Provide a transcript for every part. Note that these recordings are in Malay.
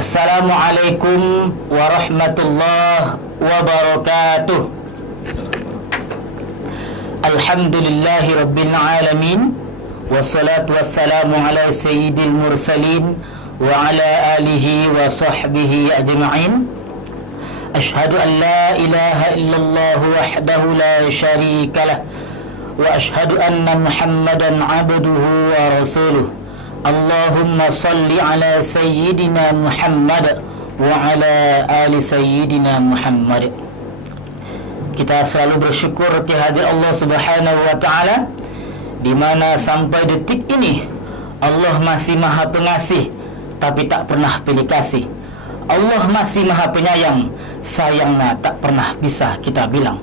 Assalamualaikum warahmatullahi wabarakatuh. Alhamdulillahi rabbil alamin, wassalatu wassalamu ala sayyidil mursalin wa ala alihi wa sahbihi ajma'in. Ashhadu an la ilaha illallah wahdahu la syarika lah, wa ashhadu anna Muhammadan abduhu wa rasuluh. Allahumma salli ala Sayyidina Muhammad wa ala ali Sayyidina Muhammad. Kita selalu bersyukur kehadirat Allah Subhanahu wa ta'ala, di mana sampai detik ini Allah masih maha pengasih tapi tak pernah pilih kasih. Allah masih maha penyayang, sayangnya tak pernah bisa kita bilang.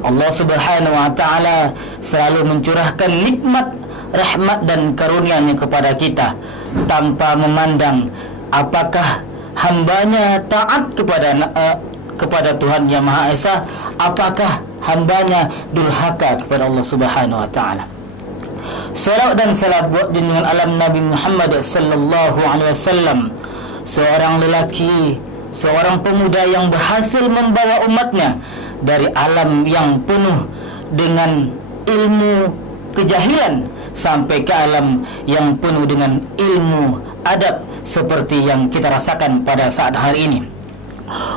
Allah Subhanahu wa ta'ala selalu mencurahkan nikmat, rahmat dan karunia-Nya kepada kita tanpa memandang apakah hambanya taat kepada Tuhan Yang Maha Esa, apakah hambanya durhaka kepada Allah Subhanahu wa taala. Salawat dan salam buat junjungan alam Nabi Muhammad sallallahu alaihi wasallam, seorang lelaki, seorang pemuda yang berhasil membawa umatnya dari alam yang penuh dengan ilmu kejahilan sampai ke alam yang penuh dengan ilmu adab seperti yang kita rasakan pada saat hari ini.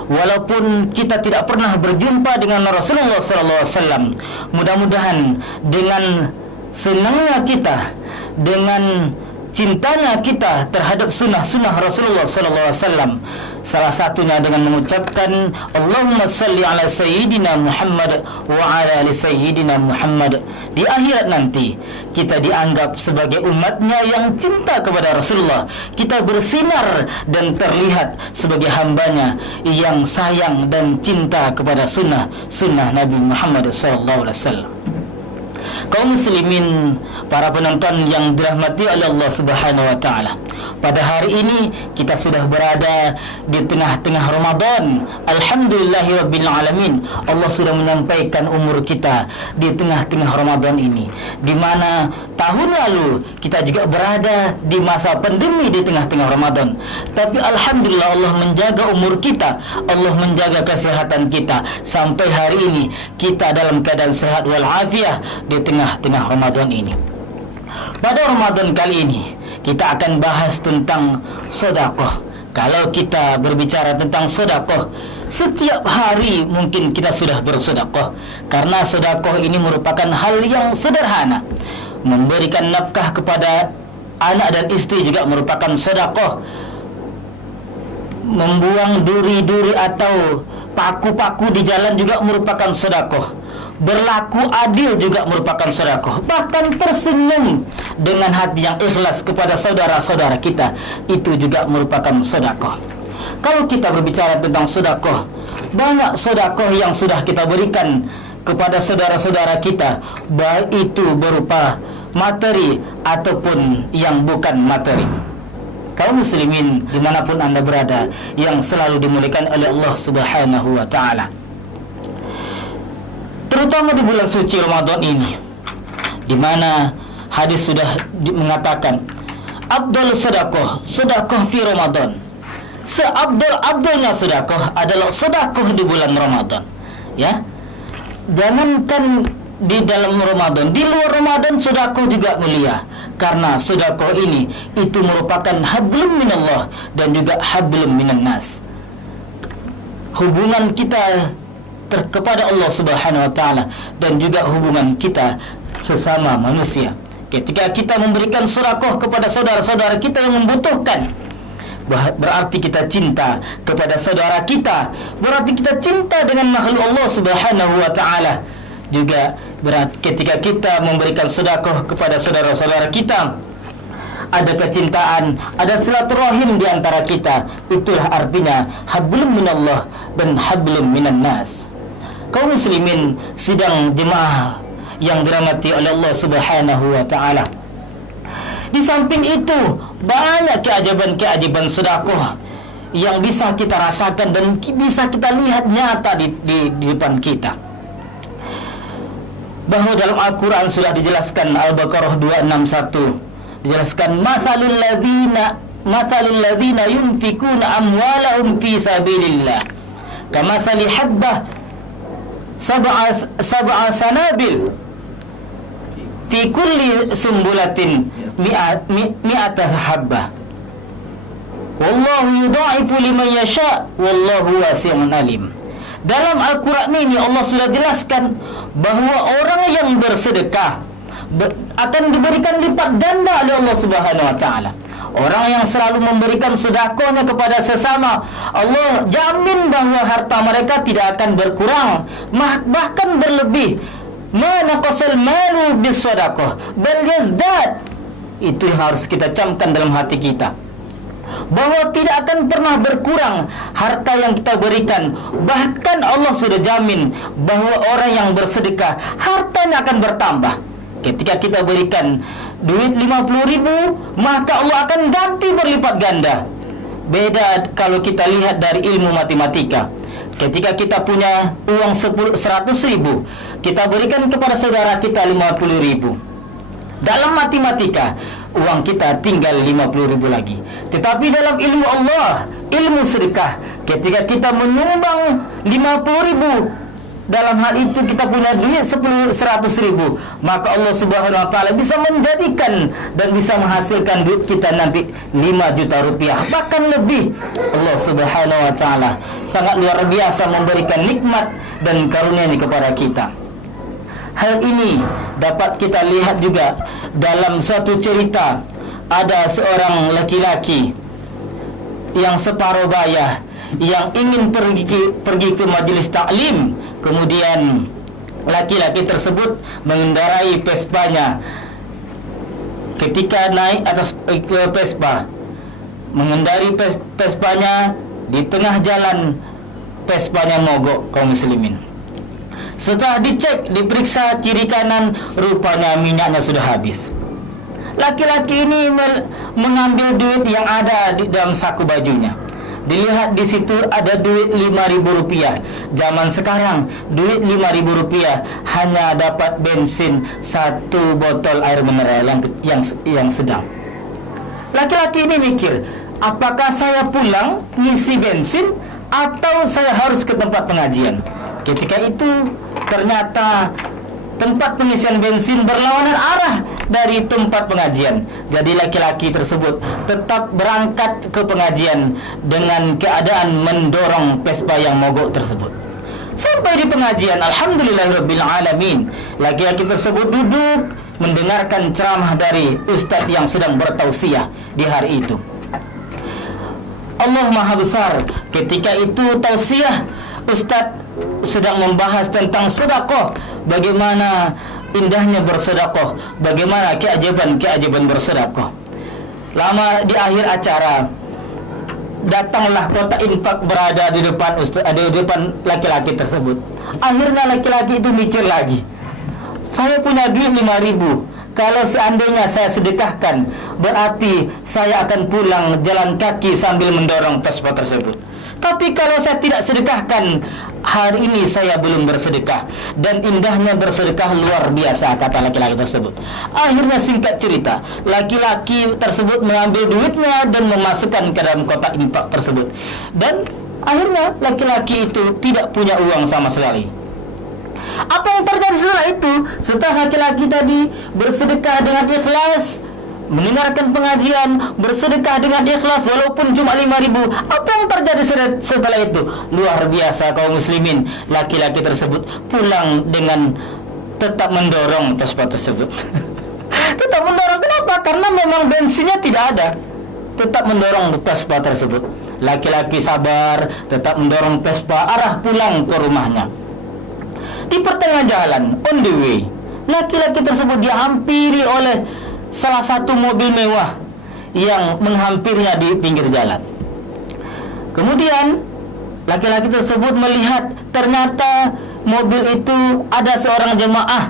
Walaupun kita tidak pernah berjumpa dengan Rasulullah sallallahu alaihi wasallam, mudah-mudahan dengan senangnya kita, dengan cintanya kita terhadap sunnah-sunnah Rasulullah sallallahu alaihi wasallam, salah satunya dengan mengucapkan Allahumma salli ala Sayyidina Muhammad wa ala ali Sayyidina Muhammad, di akhirat nanti kita dianggap sebagai umatnya yang cinta kepada Rasulullah. Kita bersinar dan terlihat sebagai hambanya yang sayang dan cinta kepada sunnah Nabi Muhammad sallallahu alaihi wasallam. Kaum muslimin, para penonton yang dirahmati oleh Allah Subhanahu wa taala, pada hari ini kita sudah berada di tengah-tengah Ramadan. Alhamdulillahirabbil alamin. Allah sudah menyampaikan umur kita di tengah-tengah Ramadan ini, di mana tahun lalu kita juga berada di masa pandemi di tengah-tengah Ramadan. Tapi alhamdulillah Allah menjaga umur kita, Allah menjaga kesehatan kita sampai hari ini kita dalam keadaan sehat walafiat di tengah-tengah Ramadan ini. Pada Ramadan kali ini kita akan bahas tentang sedekah. Kalau kita berbicara tentang sedekah, setiap hari mungkin kita sudah bersedekah, karena sedekah ini merupakan hal yang sederhana. Memberikan nafkah kepada anak dan istri juga merupakan sedekah. Membuang duri-duri atau paku-paku di jalan juga merupakan sedekah. Berlaku adil juga merupakan sedekah. Bahkan tersenyum dengan hati yang ikhlas kepada saudara-saudara kita, itu juga merupakan sedekah. Kalau kita berbicara tentang sedekah, banyak sedekah yang sudah kita berikan kepada saudara-saudara kita, baik itu berupa materi ataupun yang bukan materi. Kaum muslimin dimanapun anda berada, yang selalu dimuliakan oleh Allah Subhanahu wa ta'ala, terutama di bulan suci Ramadan ini, di mana hadis sudah mengatakan Abdul sedekah, sedekah fi Ramadan. Seabdul-abdulnya sedekah adalah sedekah di bulan Ramadan. Ya, jangankan di dalam Ramadan, di luar Ramadan sedekah juga mulia, karena sedekah ini itu merupakan hablum minallah dan juga hablum minan nas. Hubungan kita kepada Allah Subhanahu wa taala dan juga hubungan kita sesama manusia. Ketika kita memberikan sedekah kepada saudara-saudara kita yang membutuhkan, berarti kita cinta kepada saudara kita, berarti kita cinta dengan makhluk Allah Subhanahu wa taala. Juga berarti ketika kita memberikan sedekah kepada saudara-saudara kita, ada kecintaan, ada silaturahim di antara kita. Itulah artinya hablum minallah dan hablum minan nas. Kaum muslimin sidang jemaah yang dirahmati oleh Allah Subhanahu wa taala. Di samping itu, banyak keajaiban-keajaiban sedekah yang bisa kita rasakan dan bisa kita lihat nyata di depan kita. Bahwa dalam Al-Quran sudah dijelaskan, Al-Baqarah 261 dijelaskan, masalul ladzina yunfikuna amwalahum fi sabilillah kamathali habbah sab'a sanabil fi kulli sumbulatin mi'ata habbah wallahu yudha'ifu liman yasha wallahu wasi'un alim. Dalam Al-Quran ini Allah sudah jelaskan bahwa orang yang bersedekah akan diberikan lipat ganda oleh Allah Subhanahu wa taala. Orang yang selalu memberikan sedekahnya kepada sesama, Allah jamin bahwa harta mereka tidak akan berkurang, bahkan berlebih. Mana qasal malu bis sedekah bal yazdad. Itu yang harus kita camkan dalam hati kita, bahwa tidak akan pernah berkurang harta yang kita berikan. Bahkan Allah sudah jamin bahwa orang yang bersedekah hartanya akan bertambah. Ketika kita berikan duit 50.000, maka Allah akan ganti berlipat ganda. Beda kalau kita lihat dari ilmu matematika. Ketika kita punya uang 100.000, kita berikan kepada saudara kita 50.000. Dalam matematika, uang kita tinggal 50.000 lagi. Tetapi dalam ilmu Allah, ilmu sedekah, ketika kita menyumbang 50.000, dalam hal itu kita punya duit 100.000, maka Allah Subhanahu wa taala bisa menjadikan dan bisa menghasilkan duit kita nanti 5 juta rupiah, bahkan lebih. Allah Subhanahu wa taala sangat luar biasa memberikan nikmat dan karunia ini kepada kita. Hal ini dapat kita lihat juga dalam suatu cerita. Ada seorang laki-laki yang separuh baya yang ingin pergi ke majlis taklim. Kemudian laki-laki tersebut mengendarai Vespanya. Ketika naik atas Vespa, mengendari Vespanya, di tengah jalan Vespanya mogok, kaum muslimin. Setelah dicek, diperiksa kiri kanan, rupanya minyaknya sudah habis. Laki-laki ini mengambil duit yang ada di dalam saku bajunya. Dilihat di situ ada duit 5.000 rupiah. Zaman sekarang duit 5.000 rupiah hanya dapat bensin 1 botol air mineral yang sedang. Laki-laki ini mikir, apakah saya pulang ngisi bensin atau saya harus ke tempat pengajian? Ketika itu ternyata tempat pengisian bensin berlawanan arah dari tempat pengajian. Jadi laki-laki tersebut tetap berangkat ke pengajian dengan keadaan mendorong Vespa yang mogok tersebut. Sampai di pengajian, alhamdulillahirabbil alamin, laki-laki tersebut duduk mendengarkan ceramah dari ustaz yang sedang bertausiah di hari itu. Allah Maha Besar, ketika itu tausiah ustaz sedang membahas tentang sedekah, bagaimana indahnya bersedekah, bagaimana keajaiban bersedekah. Lama di akhir acara, datanglah kotak infak berada di depan laki-laki tersebut. Akhirnya laki-laki itu mikir lagi, saya punya duit 5.000. Kalau seandainya saya sedekahkan, berarti saya akan pulang jalan kaki sambil mendorong Vespa tersebut. Tapi kalau saya tidak sedekahkan, hari ini saya belum bersedekah. Dan indahnya bersedekah luar biasa, kata laki-laki tersebut. Akhirnya singkat cerita, laki-laki tersebut mengambil duitnya dan memasukkan ke dalam kotak infak tersebut. Dan akhirnya laki-laki itu tidak punya uang sama sekali. Apa yang terjadi setelah itu? Setelah laki-laki tadi bersedekah dengan ikhlas, mendengarkan pengajian, bersedekah dengan ikhlas walaupun cuma 5.000. Apa yang terjadi setelah itu? Luar biasa, kaum muslimin. Laki-laki tersebut pulang dengan tetap mendorong Vespa tersebut. Tetap mendorong. Kenapa? Karena memang bensinnya tidak ada. Tetap mendorong Vespa tersebut. Laki-laki sabar, tetap mendorong Vespa arah pulang ke rumahnya. Di pertengahan jalan, on the way, laki-laki tersebut dihampiri oleh salah satu mobil mewah yang menghampirinya di pinggir jalan. Kemudian laki-laki tersebut melihat ternyata mobil itu ada seorang jemaah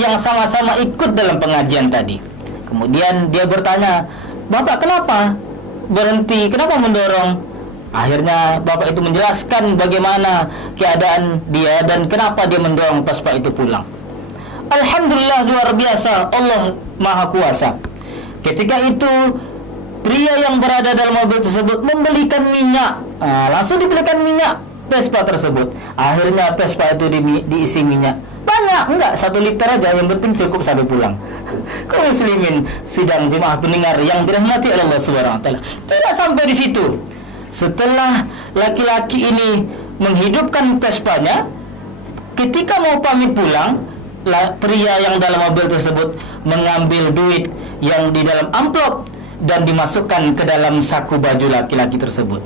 yang sama-sama ikut dalam pengajian tadi. Kemudian dia bertanya, "Bapak kenapa berhenti? Kenapa mendorong?" Akhirnya bapak itu menjelaskan bagaimana keadaan dia dan kenapa dia mendorong Vespa itu pulang. Alhamdulillah, luar biasa, Allah Maha Kuasa. Ketika itu pria yang berada dalam mobil tersebut membelikan minyak. Langsung dibelikan minyak Vespa tersebut. Akhirnya Vespa itu diisi minyak. Banyak, enggak 1 liter aja, yang penting cukup sampai pulang. Kaum muslimin sidang jemaah pendengar yang dirahmati Allah Subhanahu wa taala. Tidak sampai di situ. Setelah laki-laki ini menghidupkan Vespanya, ketika mau pamit pulang, pria yang dalam mobil tersebut mengambil duit yang di dalam amplop dan dimasukkan ke dalam saku baju laki-laki tersebut.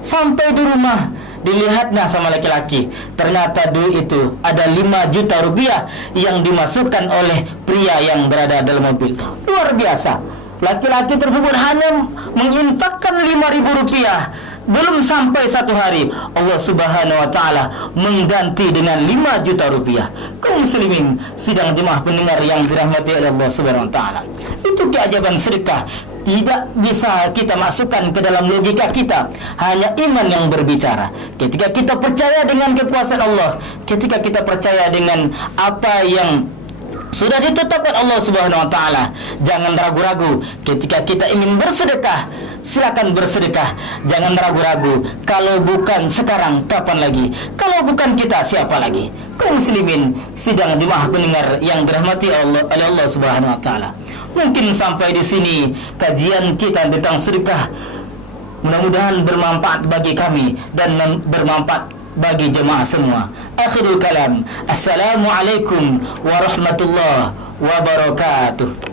Sampai di rumah, dilihatnya sama laki-laki, ternyata duit itu ada 5 juta rupiah yang dimasukkan oleh pria yang berada dalam mobil. Luar biasa. Laki-laki tersebut hanya menginfakkan 5.000 rupiah. Belum sampai 1 hari, Allah Subhanahu wa taala mengganti dengan 5 juta rupiah. Kaum muslimin sidang jemaah pendengar yang dirahmati oleh Allah Subhanahu wa taala. Itu keajaiban sedekah. Tidak bisa kita masukkan ke dalam logika kita. Hanya iman yang berbicara. Ketika kita percaya dengan kekuasaan Allah, ketika kita percaya dengan apa yang sudah ditetapkan Allah Subhanahu wa taala, jangan ragu-ragu. Ketika kita ingin bersedekah, silakan bersedekah. Jangan ragu-ragu. Kalau bukan sekarang, kapan lagi? Kalau bukan kita, siapa lagi? Kaum muslimin sidang jemaah pendengar yang dirahmati oleh Allah Subhanahu wa taala. Mungkin sampai di sini kajian kita tentang sedekah. Mudah-mudahan bermanfaat bagi kami dan bermanfaat bagi jemaah semua. Akhirul kalam. Assalamualaikum warahmatullahi wabarakatuh.